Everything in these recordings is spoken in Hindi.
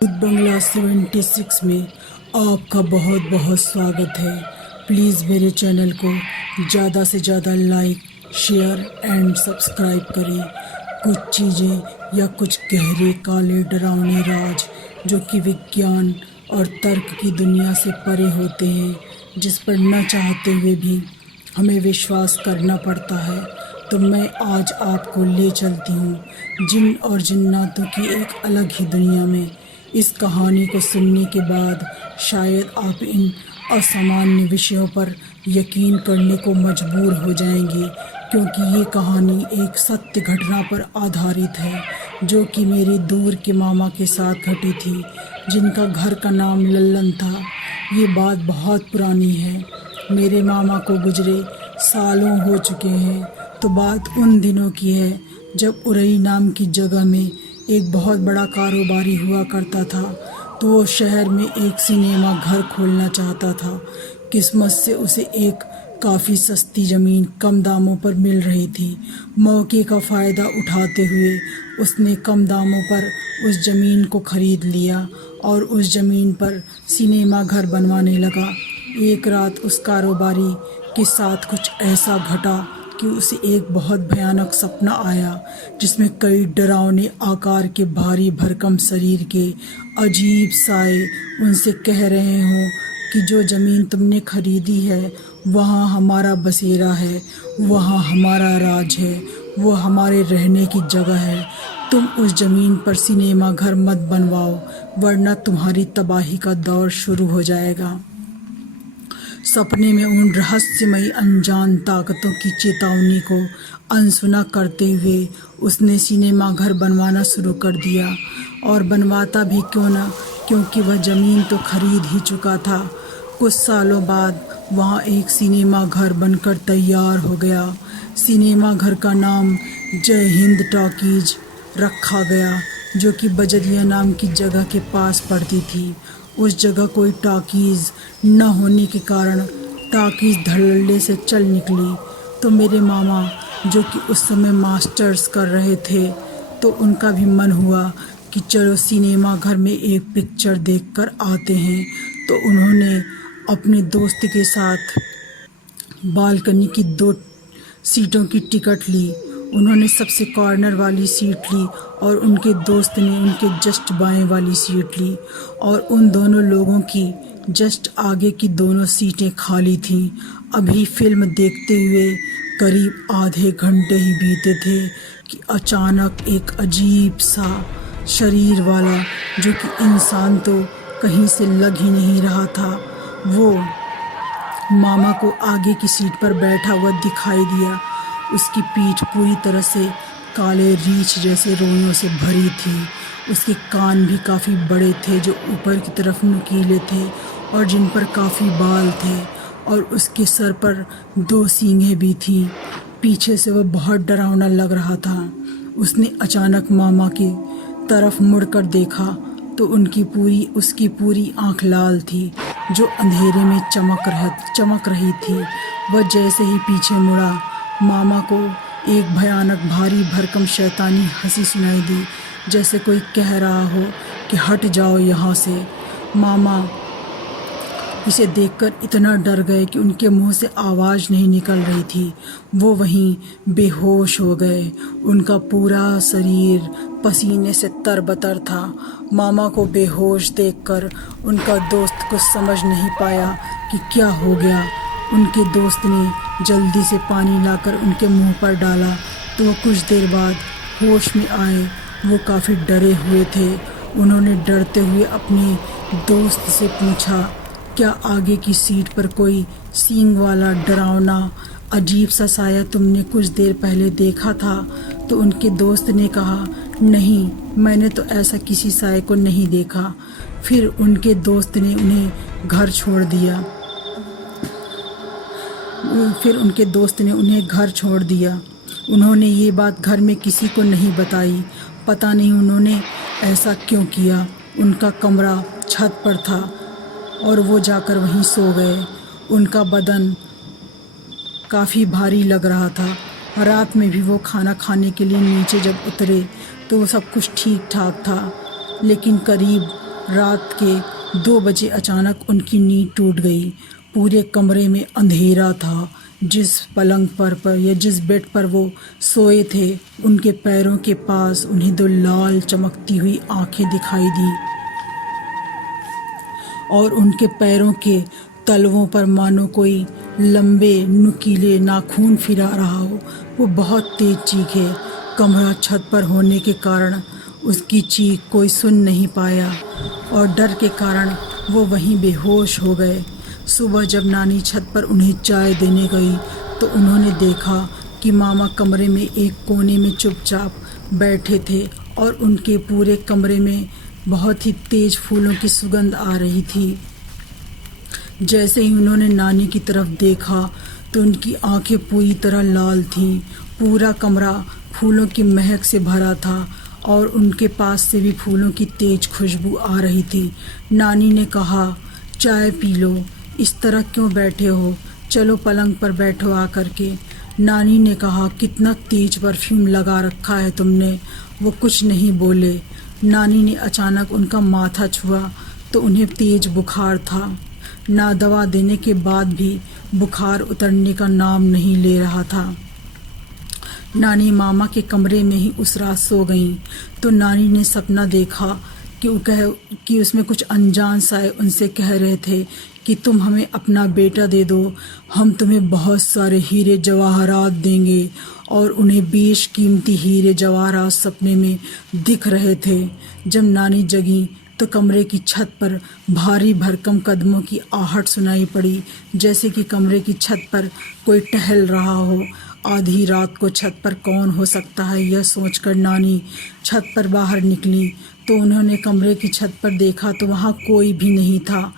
बुद्ध बंगला 76 में आपका बहुत बहुत स्वागत है। प्लीज़ मेरे चैनल को ज़्यादा से ज़्यादा लाइक, शेयर एंड सब्सक्राइब करें। कुछ चीज़ें या कुछ गहरे काले डरावने राज जो कि विज्ञान और तर्क की दुनिया से परे होते हैं, जिस पर न चाहते हुए भी हमें विश्वास करना पड़ता है, तो मैं आज आपको ले चलती हूँ जिन और जिन्नातों की एक अलग ही दुनिया में। इस कहानी को सुनने के बाद शायद आप इन असामान्य विषयों पर यकीन करने को मजबूर हो जाएंगे, क्योंकि ये कहानी एक सत्य घटना पर आधारित है जो कि मेरे दूर के मामा के साथ घटी थी, जिनका घर का नाम लल्लन था। ये बात बहुत पुरानी है, मेरे मामा को गुजरे सालों हो चुके हैं। तो बात उन दिनों की है जब उरई नाम की जगह में एक बहुत बड़ा कारोबारी हुआ करता था। तो वो शहर में एक सिनेमा घर खोलना चाहता था। किस्मत से उसे एक काफ़ी सस्ती ज़मीन कम दामों पर मिल रही थी। मौके का फ़ायदा उठाते हुए उसने कम दामों पर उस ज़मीन को ख़रीद लिया और उस ज़मीन पर सिनेमा घर बनवाने लगा। एक रात उस कारोबारी के साथ कुछ ऐसा घटा कि उसे एक बहुत भयानक सपना आया, जिसमें कई डरावने आकार के भारी भरकम शरीर के अजीब साए उनसे कह रहे हों कि जो ज़मीन तुमने खरीदी है वहाँ हमारा बसेरा है, वहाँ हमारा राज है, वो हमारे रहने की जगह है। तुम उस ज़मीन पर सिनेमा घर मत बनवाओ, वरना तुम्हारी तबाही का दौर शुरू हो जाएगा। सपने में उन रहस्यमयी अनजान ताकतों की चेतावनी को अनसुना करते हुए उसने सिनेमा घर बनवाना शुरू कर दिया। और बनवाता भी क्यों ना, क्योंकि वह ज़मीन तो खरीद ही चुका था। कुछ सालों बाद वहाँ एक सिनेमा घर बनकर तैयार हो गया। सिनेमा घर का नाम जय हिंद टॉकीज रखा गया, जो कि बजरिया नाम की जगह के पास पड़ती थी। उस जगह कोई टॉकीज़ न होने के कारण टॉकीज़ धड़ल्ले से चल निकली। तो मेरे मामा, जो कि उस समय मास्टर्स कर रहे थे, तो उनका भी मन हुआ कि चलो सिनेमा घर में एक पिक्चर देखकर आते हैं। तो उन्होंने अपने दोस्त के साथ बालकनी की 2 सीटों की टिकट ली। उन्होंने सबसे कॉर्नर वाली सीट ली और उनके दोस्त ने उनके जस्ट बाएं वाली सीट ली, और उन दोनों लोगों की जस्ट आगे की दोनों सीटें खाली थीं। अभी फिल्म देखते हुए करीब आधे घंटे ही बीते थे कि अचानक एक अजीब सा शरीर वाला, जो कि इंसान तो कहीं से लग ही नहीं रहा था, वो मामा को आगे की सीट पर बैठा हुआ दिखाई दिया। उसकी पीठ पूरी तरह से काले रीछ जैसे रोइयों से भरी थी। उसके कान भी काफ़ी बड़े थे, जो ऊपर की तरफ नुकीले थे और जिन पर काफ़ी बाल थे, और उसके सर पर 2 सींगें भी थीं। पीछे से वह बहुत डरावना लग रहा था। उसने अचानक मामा की तरफ मुड़कर देखा तो उसकी पूरी आँख लाल थी, जो अंधेरे में चमक रही थी। वह जैसे ही पीछे मुड़ा, मामा को एक भयानक भारी भरकम शैतानी हंसी सुनाई दी, जैसे कोई कह रहा हो कि हट जाओ यहाँ से। मामा इसे देखकर इतना डर गए कि उनके मुंह से आवाज़ नहीं निकल रही थी। वो वहीं बेहोश हो गए। उनका पूरा शरीर पसीने से तरबतर था। मामा को बेहोश देखकर उनका दोस्त कुछ समझ नहीं पाया कि क्या हो गया। उनके दोस्त ने जल्दी से पानी लाकर उनके मुंह पर डाला, तो वो कुछ देर बाद होश में आए। वो काफ़ी डरे हुए थे। उन्होंने डरते हुए अपने दोस्त से पूछा, क्या आगे की सीट पर कोई सींग वाला डरावना अजीब सा साया तुमने कुछ देर पहले देखा था? तो उनके दोस्त ने कहा, नहीं, मैंने तो ऐसा किसी साए को नहीं देखा। फिर उनके दोस्त ने उन्हें घर छोड़ दिया। उन्होंने ये बात घर में किसी को नहीं बताई। पता नहीं उन्होंने ऐसा क्यों किया। उनका कमरा छत पर था और वो जाकर वहीं सो गए। उनका बदन काफ़ी भारी लग रहा था। रात में भी वो खाना खाने के लिए नीचे जब उतरे तो वो सब कुछ ठीक ठाक था, लेकिन करीब रात के 2 बजे अचानक उनकी नींद टूट गई। पूरे कमरे में अंधेरा था। जिस पलंग पर या जिस बेड पर वो सोए थे, उनके पैरों के पास उन्हें 2 लाल चमकती हुई आंखें दिखाई दी और उनके पैरों के तलवों पर मानो कोई लंबे नुकीले नाखून फिरा रहा हो। वो बहुत तेज चीखे। कमरा छत पर होने के कारण उसकी चीख कोई सुन नहीं पाया और डर के कारण वो वहीं बेहोश हो गए। सुबह जब नानी छत पर उन्हें चाय देने गई तो उन्होंने देखा कि मामा कमरे में एक कोने में चुपचाप बैठे थे और उनके पूरे कमरे में बहुत ही तेज फूलों की सुगंध आ रही थी। जैसे ही उन्होंने नानी की तरफ देखा तो उनकी आंखें पूरी तरह लाल थीं। पूरा कमरा फूलों की महक से भरा था और उनके पास से भी फूलों की तेज खुशबू आ रही थी। नानी ने कहा, चाय पी लो, इस तरह क्यों बैठे हो, चलो पलंग पर बैठो आकर के। नानी ने कहा, कितना तेज परफ्यूम लगा रखा है तुमने। वो कुछ नहीं बोले। नानी ने अचानक उनका माथा छुआ तो उन्हें तेज बुखार था। ना दवा देने के बाद भी बुखार उतरने का नाम नहीं ले रहा था। नानी मामा के कमरे में ही उस रात सो गईं तो नानी ने सपना देखा कि उसमें कुछ अनजान साए उनसे कह रहे थे कि तुम हमें अपना बेटा दे दो, हम तुम्हें बहुत सारे हीरे जवाहरात देंगे। और उन्हें बेशकीमती हीरे जवाहरात सपने में दिख रहे थे। जब नानी जगी तो कमरे की छत पर भारी भरकम कदमों की आहट सुनाई पड़ी, जैसे कि कमरे की छत पर कोई टहल रहा हो। आधी रात को छत पर कौन हो सकता है, यह सोचकर नानी छत पर बाहर निकली तो उन्होंने कमरे की छत पर देखा तो वहाँ कोई भी नहीं था।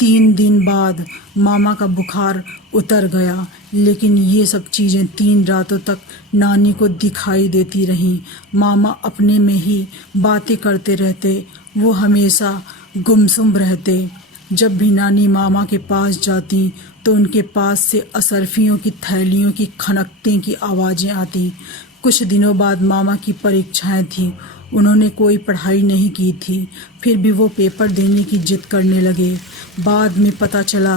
3 दिन बाद मामा का बुखार उतर गया, लेकिन ये सब चीज़ें 3 रातों तक नानी को दिखाई देती रहीं। मामा अपने में ही बातें करते रहते, वो हमेशा गुमसुम रहते। जब भी नानी मामा के पास जाती तो उनके पास से असरफियों की थैलियों की खनकते की आवाज़ें आती। कुछ दिनों बाद मामा की परीक्षाएं थीं। उन्होंने कोई पढ़ाई नहीं की थी, फिर भी वो पेपर देने की जिद करने लगे। बाद में पता चला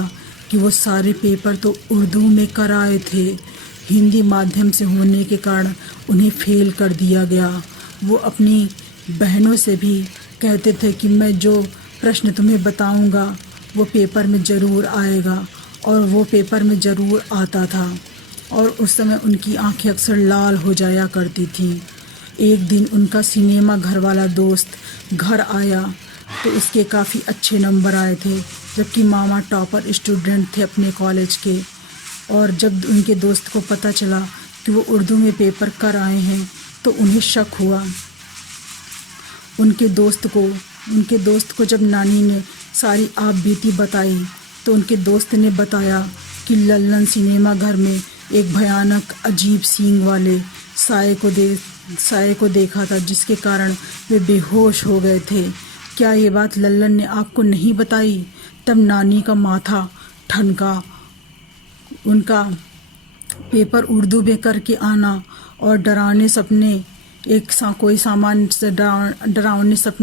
कि वो सारे पेपर तो उर्दू में कराए थे। हिंदी माध्यम से होने के कारण उन्हें फेल कर दिया गया। वो अपनी बहनों से भी कहते थे कि मैं जो प्रश्न तुम्हें बताऊंगा वो पेपर में ज़रूर आएगा, और वो पेपर में ज़रूर आता था। और उस समय उनकी आंखें अक्सर लाल हो जाया करती थी। एक दिन उनका सिनेमा घर वाला दोस्त घर आया तो उसके काफ़ी अच्छे नंबर आए थे, जबकि मामा टॉपर स्टूडेंट थे अपने कॉलेज के। और जब उनके दोस्त को पता चला कि वो उर्दू में पेपर कर आए हैं तो उन्हें शक हुआ। उनके दोस्त को जब नानी ने सारी आप बीती बताई तो उनके दोस्त ने बताया कि लल्लन सिनेमा घर में एक भयानक अजीब सींग वाले साए को देखा था, जिसके कारण वे बेहोश हो गए थे। क्या ये बात लल्लन ने आपको नहीं बताई? तब नानी का माथा ठनका। उनका पेपर उर्दू में करके आना और डरावने सपने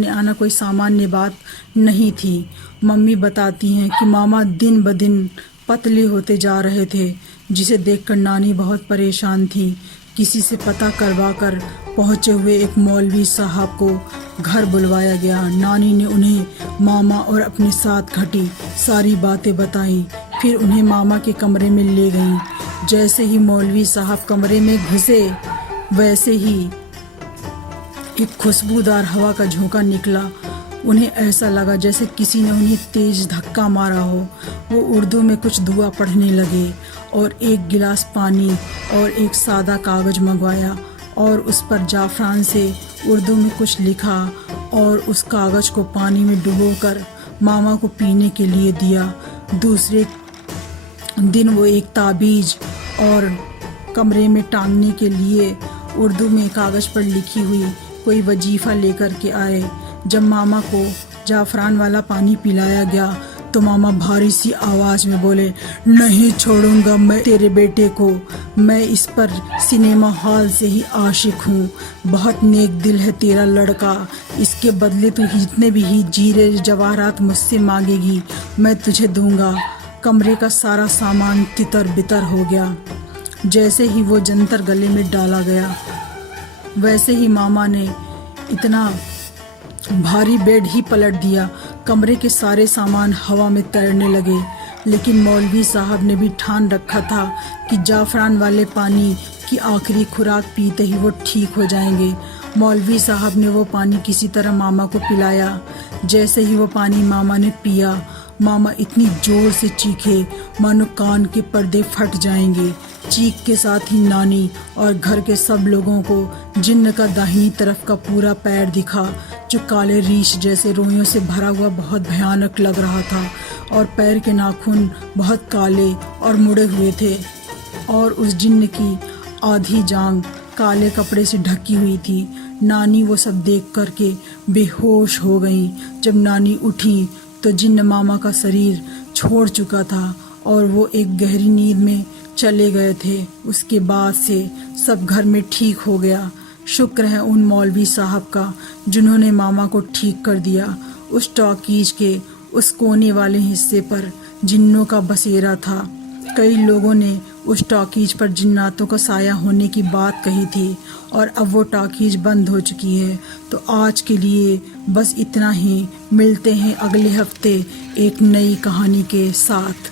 आना कोई सामान्य बात नहीं थी। मम्मी बताती हैं कि मामा दिन ब दिन पतले होते जा रहे थे, जिसे देखकर नानी बहुत परेशान थी। किसी से पता करवा कर पहुँचे हुए एक मौलवी साहब को घर बुलवाया गया। नानी ने उन्हें मामा और अपने साथ घटी सारी बातें बताई। फिर उन्हें मामा के कमरे में ले गईं। जैसे ही मौलवी साहब कमरे में घुसे, वैसे ही एक खुशबूदार हवा का झोंका निकला। उन्हें ऐसा लगा जैसे किसी ने उन्हें तेज धक्का मारा हो। वो उर्दू में कुछ दुआ पढ़ने लगे और एक गिलास पानी और एक सादा कागज़ मंगवाया और उस पर जाफ़रान से उर्दू में कुछ लिखा और उस कागज़ को पानी में डुबोकर मामा को पीने के लिए दिया। दूसरे दिन वो एक ताबीज़ और कमरे में टांगने के लिए उर्दू में कागज़ पर लिखी हुई कोई वजीफ़ा लेकर के आए। जब मामा को जाफ़रान वाला पानी पिलाया गया तो मामा भारी सी आवाज में बोले, नहीं छोड़ूंगा मैं तेरे बेटे को, मैं इस पर सिनेमा हॉल से ही आशिक हूँ। बहुत नेक दिल है तेरा लड़का, इसके बदले तू जितने भी ही जीरे जवाहरात मुझसे मांगेगी मैं तुझे दूंगा। कमरे का सारा सामान तितर बितर हो गया। जैसे ही वो जंतर गले में डाला गया वैसे ही मामा ने इतना भारी बेड ही पलट दिया। कमरे के सारे सामान हवा में तैरने लगे। लेकिन मौलवी साहब ने भी ठान रखा था कि जाफरान वाले पानी की आखिरी खुराक पीते ही वो ठीक हो जाएंगे। मौलवी साहब ने वो पानी किसी तरह मामा को पिलाया। जैसे ही वो पानी मामा ने पिया, मामा इतनी जोर से चीखे मानो कान के पर्दे फट जाएंगे। चीख के साथ ही नानी और घर के सब लोगों को जिन्न का दाहिनी तरफ का पूरा पैर दिखा, जो काले रीछ जैसे रोइयों से भरा हुआ बहुत भयानक लग रहा था, और पैर के नाखून बहुत काले और मुड़े हुए थे, और उस जिन्न की आधी जांघ काले कपड़े से ढकी हुई थी। नानी वो सब देख करके बेहोश हो गई। जब नानी उठी तो जिन्न मामा का शरीर छोड़ चुका था और वो एक गहरी नींद में चले गए थे। उसके बाद से सब घर में ठीक हो गया। शुक्र है उन मौलवी साहब का जिन्होंने मामा को ठीक कर दिया। उस टॉकीज के उस कोने वाले हिस्से पर जिन्नों का बसेरा था। कई लोगों ने उस टॉकीज पर जिन्नातों का साया होने की बात कही थी, और अब वो टॉकीज बंद हो चुकी है। तो आज के लिए बस इतना ही। मिलते हैं अगले हफ्ते एक नई कहानी के साथ।